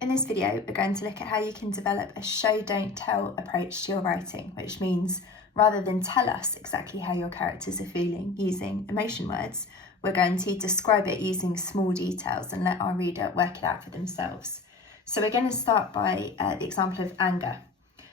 In this video, we're going to look at how you can develop a show, don't tell approach to your writing, which means rather than tell us exactly how your characters are feeling using emotion words, we're going to describe it using small details and let our reader work it out for themselves. So we're going to start by the example of anger.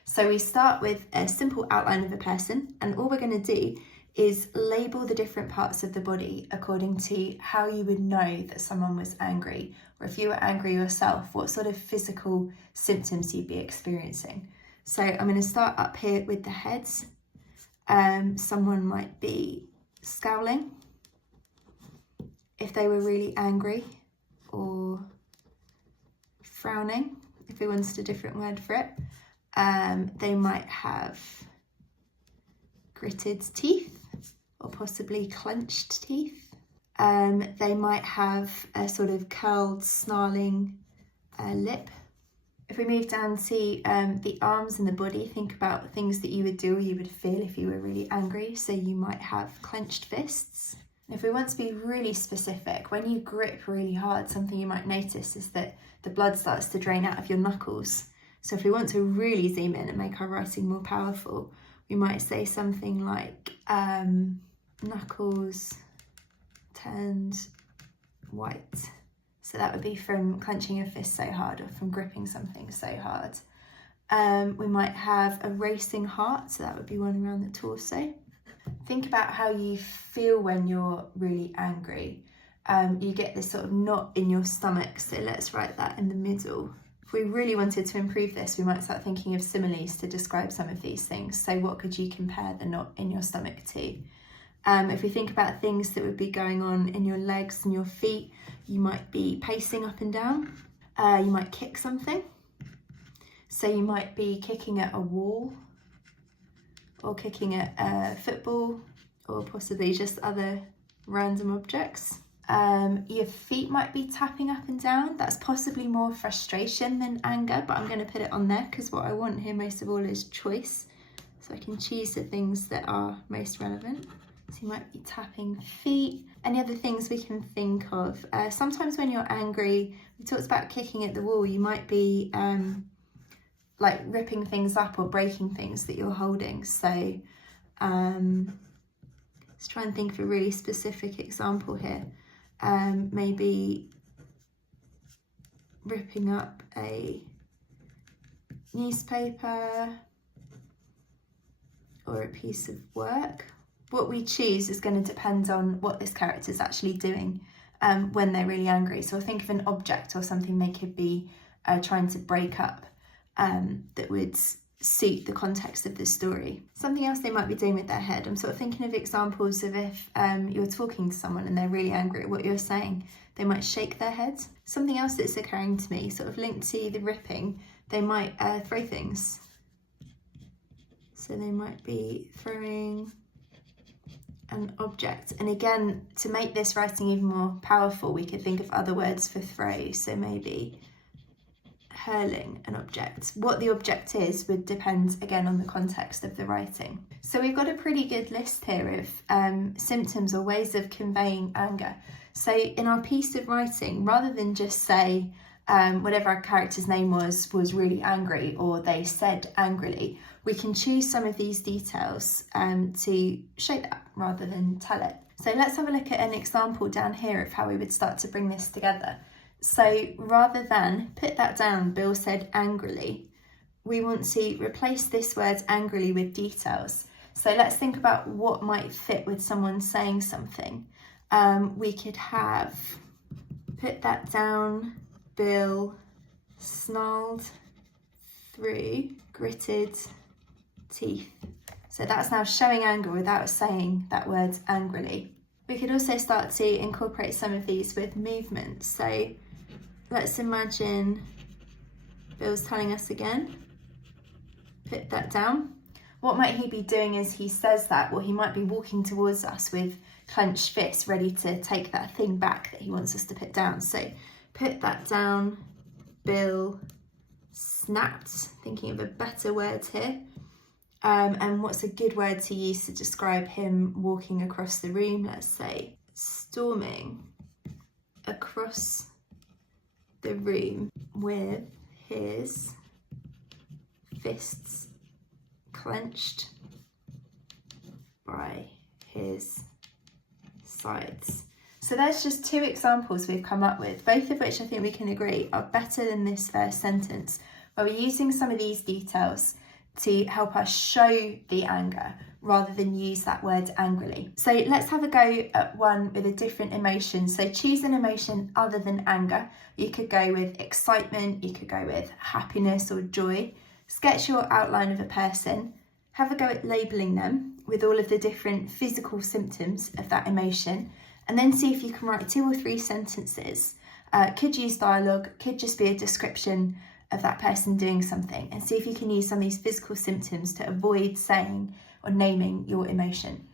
So we start with a simple outline of a person, and all we're going to do is label the different parts of the body according to how you would know that someone was angry, or if you were angry yourself, what sort of physical symptoms you'd be experiencing. So I'm going to start up here with the heads. Someone might be scowling if they were really angry, or frowning if we wanted a different word for it. They might have gritted teeth or possibly clenched teeth. They might have a sort of curled, snarling lip. If we move down to the arms and the body, think about things that you would do or you would feel if you were really angry. So you might have clenched fists. If we want to be really specific, when you grip really hard, something you might notice is that the blood starts to drain out of your knuckles. So if we want to really zoom in and make our writing more powerful, we might say something like knuckles turned white. So that would be from clenching your fist so hard or from gripping something so hard. We might have a racing heart, so that would be one around the torso. Think about how you feel when you're really angry. You get this sort of knot in your stomach, so let's write that in the middle. If we really wanted to improve this, we might start thinking of similes to describe some of these things. So what could you compare the knot in your stomach to? If we think about things that would be going on in your legs and your feet, you might be pacing up and down. You might kick something. So you might be kicking at a wall, or kicking at a football, or possibly just other random objects. Your feet might be tapping up and down. That's possibly more frustration than anger, but I'm going to put it on there because what I want here most of all is choice. So I can choose the things that are most relevant. So you might be tapping feet. Any other things we can think of? Sometimes when you're angry, we talked about kicking at the wall, you might be like ripping things up or breaking things that you're holding. So let's try and think of a really specific example here. Maybe ripping up a newspaper or a piece of work. What we choose is going to depend on what this character is actually doing when they're really angry. So think of an object or something they could be trying to break up that would suit the context of the story. Something else they might be doing with their head. I'm sort of thinking of examples of if you're talking to someone and they're really angry at what you're saying, they might shake their head. Something else that's occurring to me, sort of linked to the ripping, they might throw things. So they might be throwing an object. And again, to make this writing even more powerful, we could think of other words for throw. So maybe hurling an object. What the object is would depend again on the context of the writing. So we've got a pretty good list here of symptoms or ways of conveying anger. So in our piece of writing, rather than just say whatever our character's name was really angry, or they said angrily, we can choose some of these details to show that rather than tell it. So let's have a look at an example down here of how we would start to bring this together. So rather than put that down, Bill said angrily, we want to replace this word angrily with details. So let's think about what might fit with someone saying something. We could have put that down, Bill snarled through gritted teeth. So that's now showing anger without saying that word angrily. We could also start to incorporate some of these with movement. So let's imagine Bill's telling us again, put that down. What might he be doing as he says that? Well, he might be walking towards us with clenched fists, ready to take that thing back that he wants us to put down. So put that down, Bill snapped, thinking of a better word here. And what's a good word to use to describe him walking across the room? Let's say storming across the room with his fists clenched by his sides. So there's just two examples we've come up with, both of which I think we can agree are better than this first sentence, where we're using some of these details to help us show the anger rather than use that word angrily. So let's have a go at one with a different emotion. So choose an emotion other than anger. You could go with excitement, you could go with happiness or joy. Sketch your outline of a person, have a go at labelling them with all of the different physical symptoms of that emotion, and then see if you can write 2 or 3 sentences. Could use dialogue, could just be a description of that person doing something, and see if you can use some of these physical symptoms to avoid saying or naming your emotion.